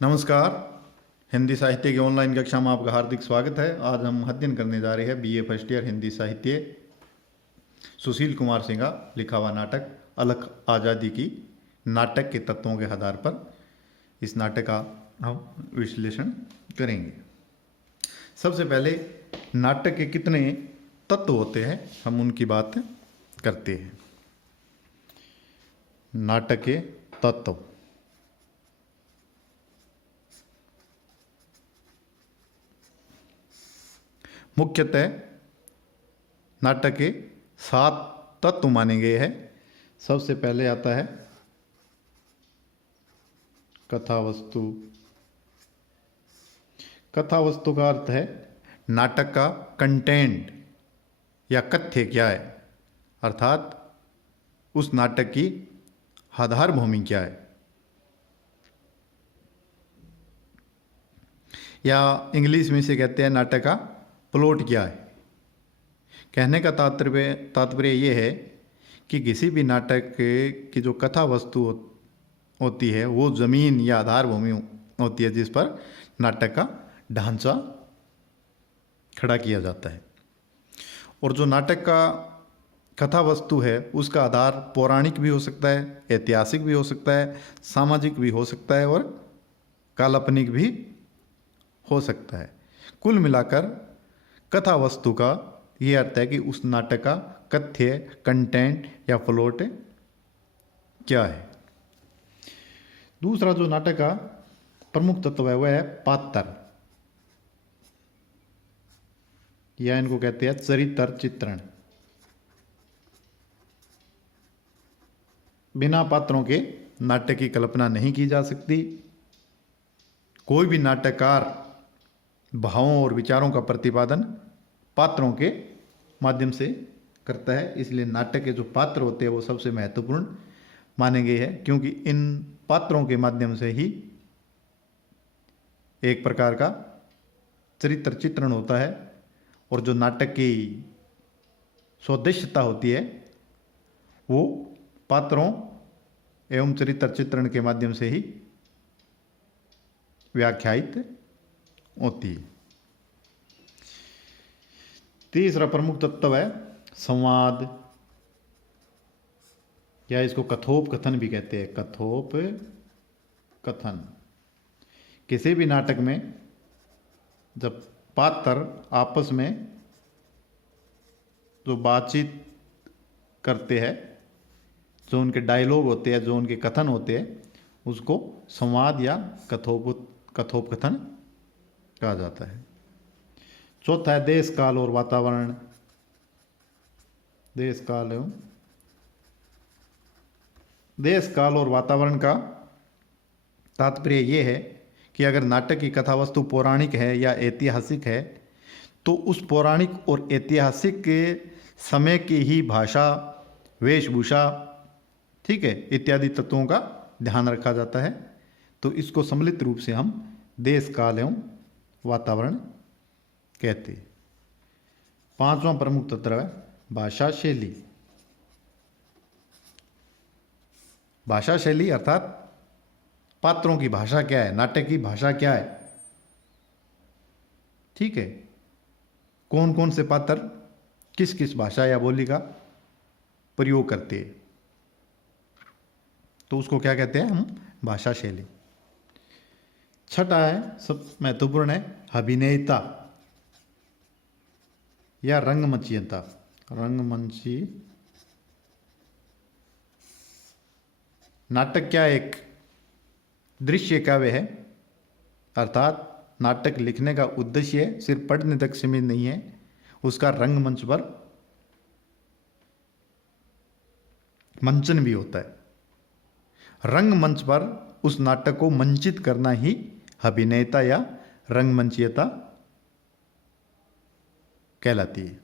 नमस्कार। हिंदी साहित्य की ऑनलाइन कक्षा में आपका हार्दिक स्वागत है। आज हम अध्ययन करने जा रहे हैं बीए फर्स्ट ईयर हिंदी साहित्य सुशील कुमार सिंह का लिखा हुआ नाटक अलख आज़ादी की नाटक के तत्वों के आधार पर इस नाटक का हम विश्लेषण करेंगे। सबसे पहले नाटक के कितने तत्व होते हैं हम उनकी बात करते हैं। नाटक के तत्व मुख्यतः नाटक के 7 तत्व माने गए हैं। सबसे पहले आता है कथा वस्तु। कथा वस्तु का अर्थ है नाटक का कंटेंट या कथ्य क्या है, अर्थात उस नाटक की आधार भूमि क्या है, या इंग्लिश में से कहते हैं नाटक का प्लॉट क्या है। कहने का तात्पर्य ये है कि किसी भी नाटक की जो कथा वस्तु होती है वो ज़मीन या आधार भूमि होती है जिस पर नाटक का ढांचा खड़ा किया जाता है। और जो नाटक का कथा वस्तु है उसका आधार पौराणिक भी हो सकता है, ऐतिहासिक भी हो सकता है, सामाजिक भी हो सकता है और काल्पनिक भी हो सकता है। कुल मिलाकर कथा वस्तु का ये अर्थ है कि उस नाटक का कथ्य, कंटेंट या प्लॉट क्या है। दूसरा जो नाटक का प्रमुख तत्व है वह है पात्र, या इनको कहते हैं चरित्र चित्रण। बिना पात्रों के नाटक की कल्पना नहीं की जा सकती। कोई भी नाटककार भावों और विचारों का प्रतिपादन पात्रों के माध्यम से करता है, इसलिए नाटक के जो पात्र होते हैं वो सबसे महत्वपूर्ण माने गए हैं, क्योंकि इन पात्रों के माध्यम से ही एक प्रकार का चरित्र चित्रण होता है। और जो नाटक की स्वदेश्यता होती है वो पात्रों एवं चरित्र चित्रण के माध्यम से ही व्याख्यायित होती है। तीसरा प्रमुख तत्व है संवाद, या इसको कथोप कथन भी कहते हैं। कथोप कथन किसी भी नाटक में जब पात्र आपस में जो बातचीत करते हैं, जो उनके डायलॉग होते हैं, जो उनके कथन होते हैं, उसको संवाद या कथोप कथन कहा जाता है। चौथा है देश काल और वातावरण। देश काल और वातावरण का तात्पर्य ये है कि अगर नाटक की कथा वस्तु पौराणिक है या ऐतिहासिक है तो उस पौराणिक और ऐतिहासिक के समय की ही भाषा, वेशभूषा, ठीक है, इत्यादि तत्वों का ध्यान रखा जाता है। तो इसको सम्मिलित रूप से हम देश काल एवं वातावरण कहते। पांचवां प्रमुख तत्व है भाषा शैली। भाषा शैली अर्थात पात्रों की भाषा क्या है, नाटक की भाषा क्या है, ठीक है, कौन कौन से पात्र किस किस भाषा या बोली का प्रयोग करते हैं, तो उसको क्या कहते हैं हम भाषा शैली। छठा है सब महत्वपूर्ण है अभिनेता या रंगमंचीयता। रंगमंची नाटक क्या एक दृश्य काव्य है, अर्थात नाटक लिखने का उद्देश्य सिर्फ पढ़ने तक सीमित नहीं है, उसका रंगमंच पर मंचन भी होता है। रंगमंच पर उस नाटक को मंचित करना ही अभिनेता या रंगमंचीयता कहलाती है।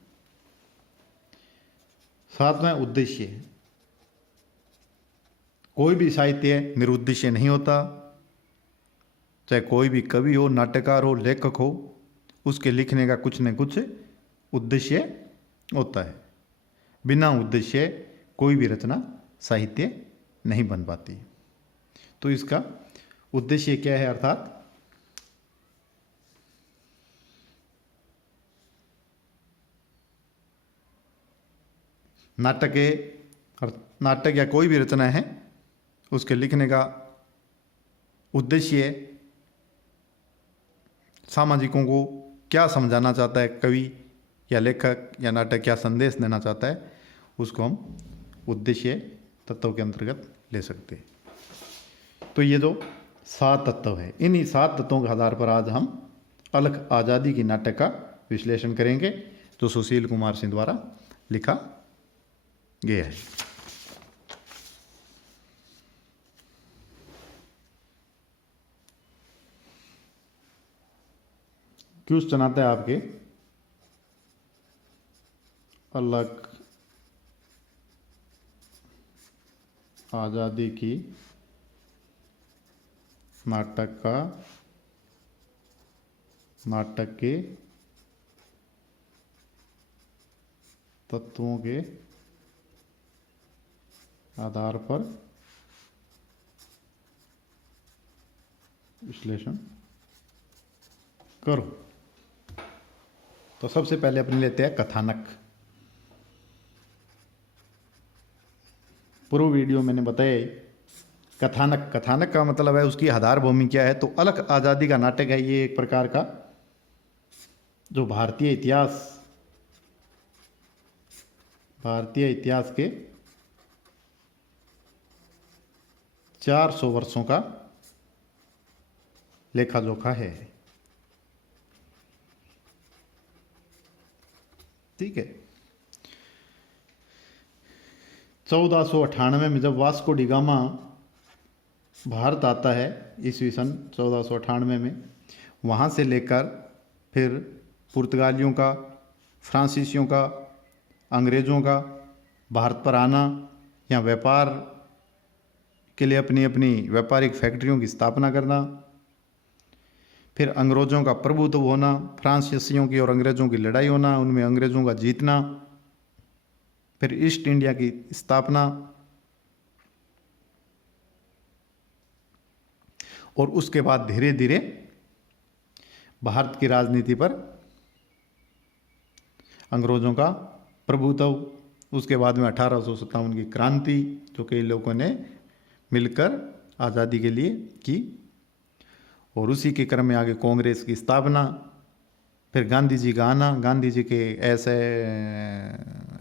सातवां उद्देश्य। कोई भी साहित्य निरुद्देश्य नहीं होता, चाहे कोई भी कवि हो, नाटककार हो, लेखक हो, उसके लिखने का कुछ न कुछ उद्देश्य होता है। बिना उद्देश्य कोई भी रचना साहित्य नहीं बन पाती। तो इसका उद्देश्य क्या है, अर्थात नाटक या कोई भी रचना है उसके लिखने का उद्देश्य सामाजिकों को क्या समझाना चाहता है कवि या लेखक या नाटक क्या संदेश देना चाहता है, उसको हम उद्देश्य तत्व के अंतर्गत ले सकते हैं। तो ये जो 7 तत्व है, इन्हीं 7 तत्वों के आधार पर आज हम अलख आज़ादी की नाटक का विश्लेषण करेंगे, जो सुशील कुमार सिंह द्वारा लिखा गया है। क्वेश्चन आता है आपके, अलख आज़ादी की नाटक के तत्वों के आधार पर विश्लेषण करो। तो सबसे पहले अपने लेते हैं कथानक। पूर्व वीडियो मैंने बताया कथानक का मतलब है उसकी आधार भूमि क्या है। तो अलख आज़ादी का नाटक है ये एक प्रकार का जो भारतीय इतिहास के 400 वर्षों का लेखा जोखा है। ठीक है। 1498 में जब वास्को डी गामा भारत आता है, ईस्वी सन 1498 में, वहाँ से लेकर फिर पुर्तगालियों का, फ्रांसीसियों का, अंग्रेज़ों का भारत पर आना, यहाँ व्यापार के लिए अपनी अपनी व्यापारिक फैक्ट्रियों की स्थापना करना, फिर अंग्रेज़ों का प्रभुत्व होना, फ्रांसीसियों की और अंग्रेज़ों की लड़ाई होना, उनमें अंग्रेज़ों का जीतना, फिर ईस्ट इंडिया की स्थापना, और उसके बाद धीरे धीरे भारत की राजनीति पर अंग्रेज़ों का प्रभुत्व, उसके बाद में 1857 की क्रांति जो कई लोगों ने मिलकर आज़ादी के लिए की, और उसी के क्रम में आगे कांग्रेस की स्थापना, फिर गांधी जी का आना, गांधी जी के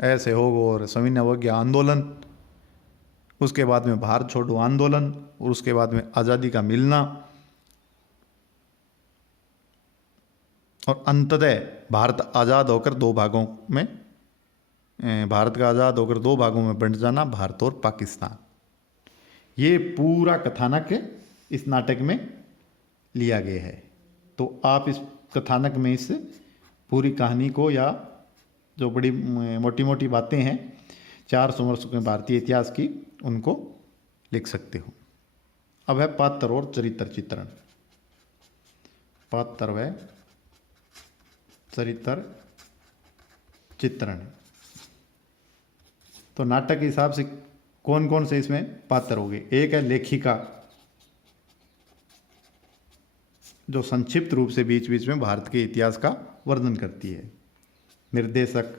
ऐसे हो और सविनय अवज्ञा आंदोलन, उसके बाद में भारत छोड़ो आंदोलन, और उसके बाद में आज़ादी का मिलना, और अंततः भारत आज़ाद होकर दो भागों में, भारत का आज़ाद होकर 2 भागों में बंट जाना, भारत और पाकिस्तान। ये पूरा कथानक इस नाटक में लिया गया है। तो आप इस कथानक में इस पूरी कहानी को, या जो बड़ी मोटी मोटी बातें हैं 400 वर्षों के भारतीय इतिहास की, उनको लिख सकते हो। अब है पात्र और चरित्र चित्रण। पात्र व चरित्र चित्रण। तो नाटक के हिसाब से कौन कौन से इसमें पात्र हो गए। एक है लेखिका, जो संक्षिप्त रूप से बीच बीच में भारत के इतिहास का वर्णन करती है। निर्देशक,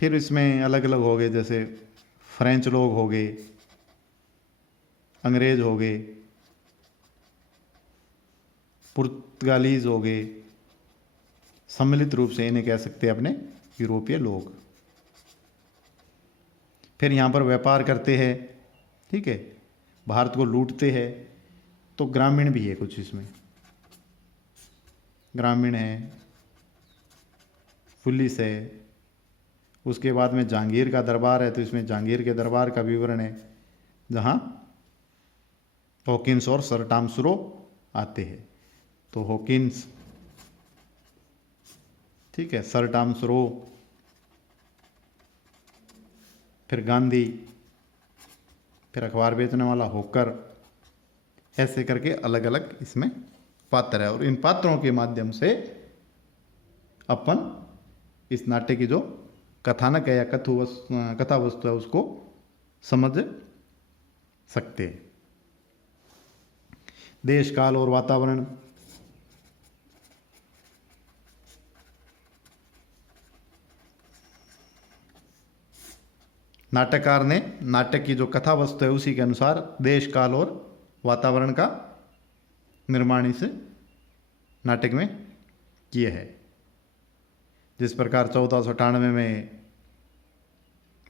फिर इसमें अलग अलग हो गए, जैसे फ्रेंच लोग हो गए, अंग्रेज हो गए, पुर्तगालीज हो गए, सम्मिलित रूप से इन्हें कह सकते हैं अपने यूरोपीय लोग। फिर यहाँ पर व्यापार करते हैं, ठीक है, भारत को लूटते हैं। तो ग्रामीण भी है कुछ इसमें, ग्रामीण है, पुलिस है। उसके बाद में जहांगीर का दरबार है, तो इसमें जहांगीर के दरबार का विवरण है, जहाँ हॉकिंस और सर टॉमस रो आते हैं। तो हॉकिंस, ठीक है, सर टॉमस रो, फिर गांधी, फिर अखबार बेचने वाला होकर, ऐसे करके अलग अलग इसमें पात्र है। और इन पात्रों के माध्यम से अपन इस नाट्य की जो कथानक है या कथा वस्तु है उसको समझ सकते हैं। देश काल और वातावरण, नाटककार ने नाटक की जो कथा वस्तु है उसी के अनुसार देश काल और वातावरण का निर्माण इस नाटक में किए है। जिस प्रकार 1498 में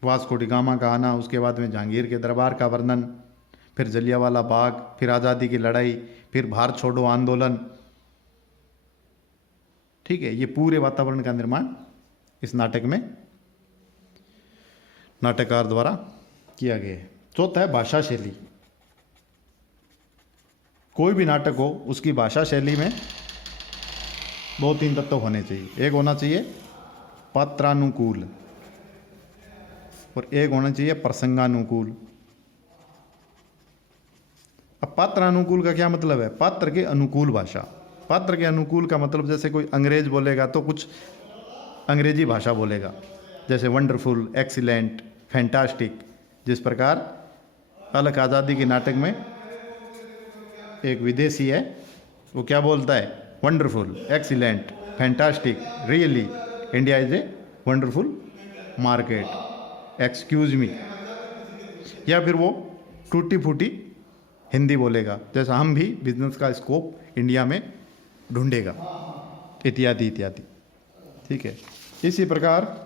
वास्को डी गामा का आना, उसके बाद में जहांगीर के दरबार का वर्णन, फिर जलियांवाला बाग, फिर आज़ादी की लड़ाई, फिर भारत छोड़ो आंदोलन, ठीक है, ये पूरे वातावरण का निर्माण इस नाटक में नाटककार द्वारा किया गया है। चौथा है भाषा शैली। कोई भी नाटक हो उसकी भाषा शैली में दो तीन तत्व होने चाहिए। एक होना चाहिए पात्रानुकूल और एक होना चाहिए प्रसंगानुकूल। अब पात्रानुकूल का क्या मतलब है? पात्र के अनुकूल भाषा। पात्र के अनुकूल का मतलब जैसे कोई अंग्रेज बोलेगा तो कुछ अंग्रेजी भाषा बोलेगा, जैसे वंडरफुल, एक्सीलेंट, फैंटास्टिक। जिस प्रकार अलग आज़ादी के नाटक में एक विदेशी है, वो क्या बोलता है? Wonderful, excellent, fantastic, really India is a wonderful market, excuse me. या फिर वो टूटी फूटी हिंदी बोलेगा, जैसा हम भी बिजनेस का स्कोप इंडिया में ढूंढेगा, इत्यादि इत्यादि। ठीक है, इसी प्रकार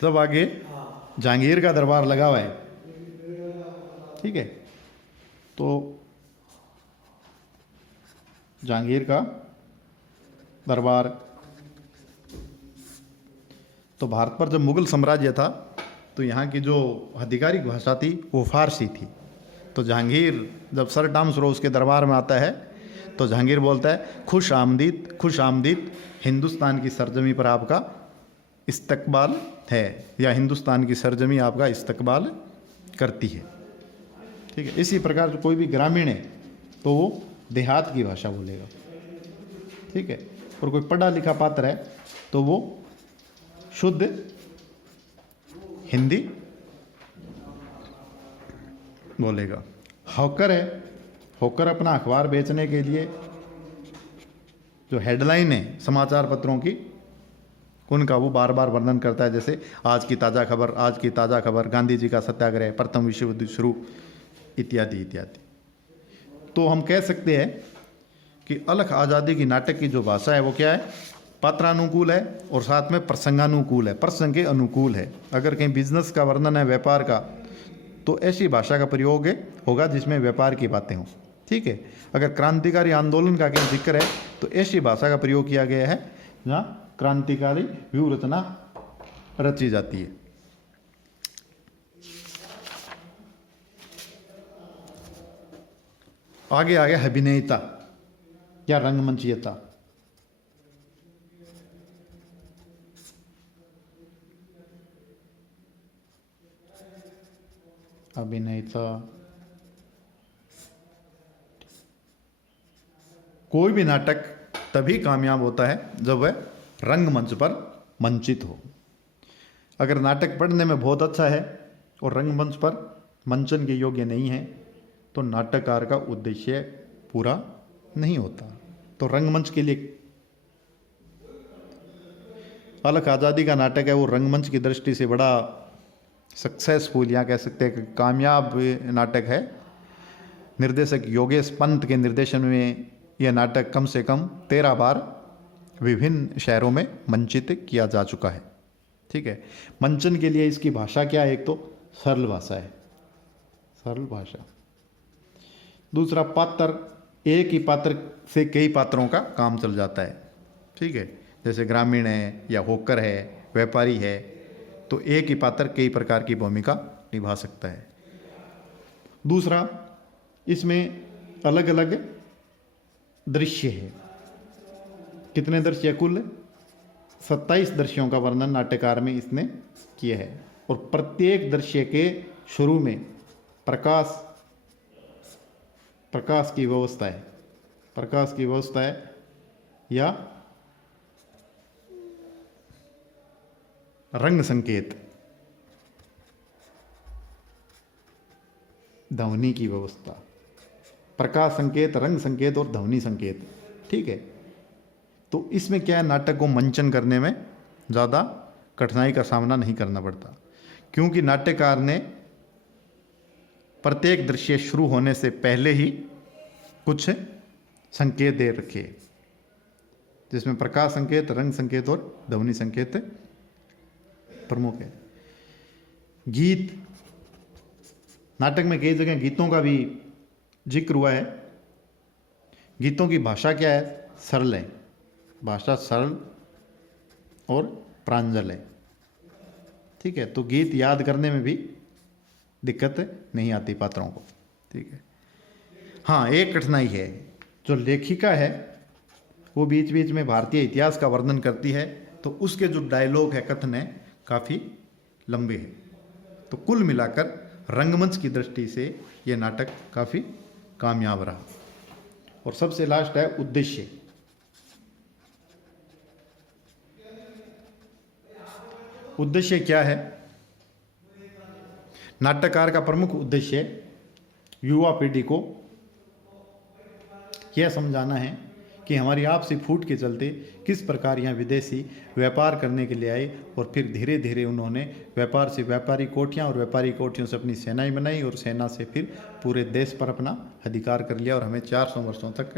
जब आगे जहांगीर का दरबार लगा हुआ है, ठीक है, तो जहांगीर का दरबार, तो भारत पर जब मुगल साम्राज्य था तो यहाँ की जो आधिकारिक भाषा थी वो फारसी थी। तो जहांगीर जब सर टाम्सरो उसके दरबार में आता है तो जहांगीर बोलता है, खुश आमदीद, खुश आमदीद, हिंदुस्तान की सरजमी पर आपका इस्तकबाल है, या हिंदुस्तान की सरजमी आपका इस्तकबाल करती है। ठीक है, इसी प्रकार जो कोई भी ग्रामीण है तो वो देहात की भाषा बोलेगा। ठीक है, और कोई पढ़ा लिखा पात्र है तो वो शुद्ध हिंदी बोलेगा। हॉकर है, हॉकर अपना अखबार बेचने के लिए जो हेडलाइन है समाचार पत्रों की, उनका वो बार बार वर्णन करता है, जैसे आज की ताज़ा खबर, आज की ताज़ा खबर, गांधी जी का सत्याग्रह, प्रथम विश्व युद्ध शुरू, इत्यादि इत्यादि। तो हम कह सकते हैं कि अलग आज़ादी की नाटक की जो भाषा है वो क्या है? पात्रानुकूल है और साथ में प्रसंगानुकूल है, प्रसंग के अनुकूल है। अगर कहीं बिजनेस का वर्णन है, व्यापार का, तो ऐसी भाषा का प्रयोग होगा जिसमें व्यापार की बातें हों। ठीक है, अगर क्रांतिकारी आंदोलन का कहीं जिक्र है तो ऐसी भाषा का प्रयोग किया गया है जहाँ क्रांतिकारी व्यूह रचना रची जाती है। आगे आ गया अभिनयता या रंगमंचीयता। अभिनयता, कोई भी नाटक तभी कामयाब होता है जब वह रंगमंच पर मंचित हो। अगर नाटक पढ़ने में बहुत अच्छा है और रंगमंच पर मंचन के योग्य नहीं है तो नाटककार का उद्देश्य पूरा नहीं होता। तो रंगमंच के लिए अलग आज़ादी का नाटक है, वो रंगमंच की दृष्टि से बड़ा सक्सेसफुल, या कह सकते हैं कि कामयाब नाटक है। निर्देशक योगेश पंत के निर्देशन में यह नाटक कम से कम 13 बार विभिन्न शहरों में मंचित किया जा चुका है। ठीक है, मंचन के लिए इसकी भाषा क्या है? एक तो सरल भाषा है, सरल भाषा। दूसरा, पात्र, एक ही पात्र से कई पात्रों का काम चल जाता है। ठीक है, जैसे ग्रामीण है या होकर है, व्यापारी है, तो एक ही पात्र कई प्रकार की भूमिका निभा सकता है। दूसरा, इसमें अलग अलग दृश्य है। कितने दृश्य? कुल 27 दृश्यों का वर्णन नाट्यकार में इसने किया है, और प्रत्येक दृश्य के शुरू में प्रकाश की व्यवस्था है, प्रकाश की व्यवस्था है, या रंग संकेत। ध्वनि की व्यवस्था, प्रकाश संकेत, रंग संकेत और ध्वनि संकेत, ठीक है। तो इसमें क्या है, नाटक को मंचन करने में ज़्यादा कठिनाई का सामना नहीं करना पड़ता, क्योंकि नाट्यकार ने प्रत्येक दृश्य शुरू होने से पहले ही कुछ संकेत दे रखे, जिसमें प्रकाश संकेत, रंग संकेत और ध्वनि संकेत प्रमुख है। गीत, नाटक में कई जगह गीतों का भी जिक्र हुआ है। गीतों की भाषा क्या है, सरल है, भाषा सरल और प्रांजल है, ठीक है। तो गीत याद करने में भी दिक्कत नहीं आती पात्रों को, ठीक है। हाँ, एक कठिनाई है, जो लेखिका है वो बीच बीच में भारतीय इतिहास का वर्णन करती है, तो उसके जो डायलॉग है, कथन है, काफ़ी लंबे हैं। तो कुल मिलाकर रंगमंच की दृष्टि से ये नाटक काफ़ी कामयाब रहा। और सबसे लास्ट है उद्देश्य। उद्देश्य क्या है? नाट्यकार का प्रमुख उद्देश्य युवा पीढ़ी को यह समझाना है कि हमारी आपसी फूट के चलते किस प्रकार यहाँ विदेशी व्यापार करने के लिए आए, और फिर धीरे धीरे उन्होंने व्यापार से व्यापारी कोठियाँ और व्यापारी कोठियों से अपनी सेनाएं बनाई, और सेना से फिर पूरे देश पर अपना अधिकार कर लिया, और हमें 400 वर्षों तक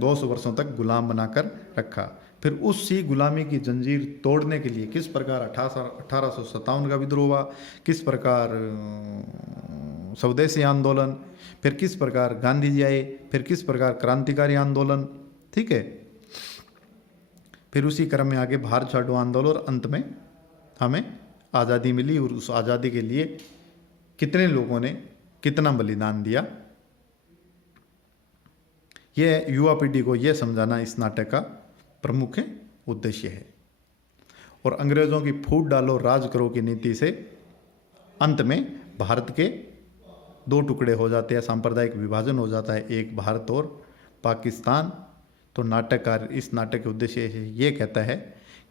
200 वर्षों तक गुलाम बनाकर रखा। फिर उसी गुलामी की जंजीर तोड़ने के लिए किस प्रकार 1857 का विद्रोह हुआ, किस प्रकार स्वदेशी आंदोलन, फिर किस प्रकार गांधी जी आए, फिर किस प्रकार क्रांतिकारी आंदोलन, ठीक है। फिर उसी क्रम में आगे भारत छोड़ो आंदोलन, और अंत में हमें आज़ादी मिली, और उस आज़ादी के लिए कितने लोगों ने कितना बलिदान दिया, यह युवा पीढ़ी को यह समझाना इस नाटक का प्रमुख उद्देश्य है। और अंग्रेज़ों की फूट डालो राज करो की नीति से अंत में भारत के 2 टुकड़े हो जाते हैं, सांप्रदायिक विभाजन हो जाता है, एक भारत और पाकिस्तान। तो नाटककार इस नाटक के उद्देश्य से ये कहता है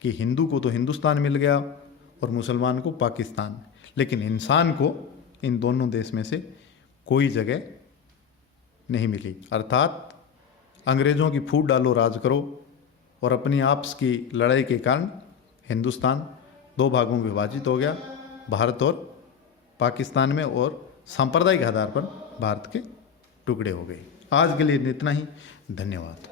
कि हिंदू को तो हिंदुस्तान मिल गया और मुसलमान को पाकिस्तान, लेकिन इंसान को इन दोनों देश में से कोई जगह नहीं मिली। अर्थात अंग्रेज़ों की फूट डालो राज करो, और अपनी आपस की लड़ाई के कारण हिंदुस्तान 2 भागों में विभाजित हो गया, भारत और पाकिस्तान में, और सांप्रदायिक आधार पर भारत के टुकड़े हो गए। आज के लिए इतना ही, धन्यवाद।